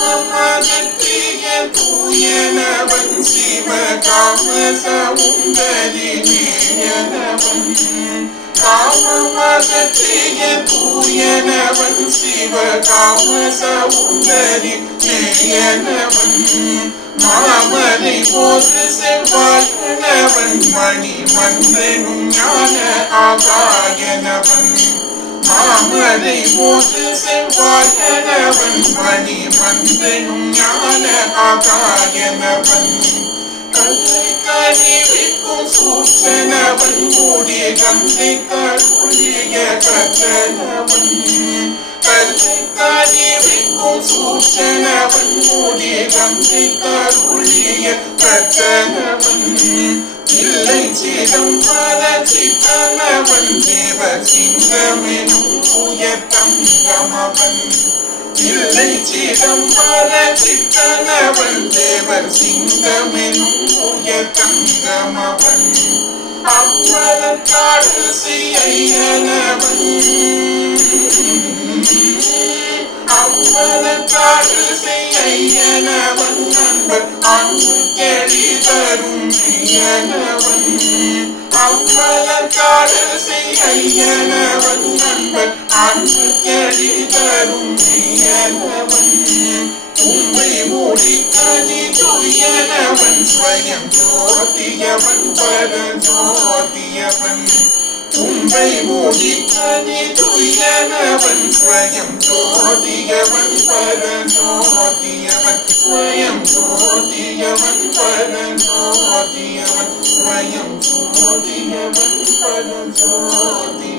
காமம் அகற்றிய தூயனவன் சிவ காம சவுந்தரி நேயனவன் காமம் அகற்றிய தூயனவன் மாமலை போது செவ்வாயனவன் மணி மன்றனும் ஞான ஆகாயனவன் மாமலை போது செவ்வாயனவன் மணி மன்றனும் ஞான ஆகாயனவன் கல்லை கனிவிக்கும் சூச்சனவன் மூடிய கங்கை கருளிய கற்றனவன் கல்லை கனிவிக்கும் சூச்சனவன் மூடிய கங்கை கருளிய கற்றனவன் இல்லை சிதம்பர சித்தனவன் தேவ சிங்கமெனும் உயர்த்தங்கமவன் இல்லை சிதம்பர சித்தனவன் தேவர் சிங்கமெனும் உயர்த்தங்கமவன் அவ்வளக்காடு செய்யனவன் அவ்வளக்காடு செய்யனவன் நண்பர் அன்பு கேடி தரும் மெய்யனவன் அவ்வளக்காடு செய்யனவன் நண்பன் அன்பு கேடி தரும் மெய்யனவன் உண்மை மூடிக்கனி துயனவன் ஸ்வயம் ஜோதியவன் பர ஜோதியவன் உண்மை மூடிக்கனி துயனவன் ஸ்வயம் ஜோதியவன் பர ஜோதியவன் ஸ்வயம் ஜோதியவன் பர ஜோதியவன் ஸ்வயம் ஜோதியவன் பர ஜோதியவன்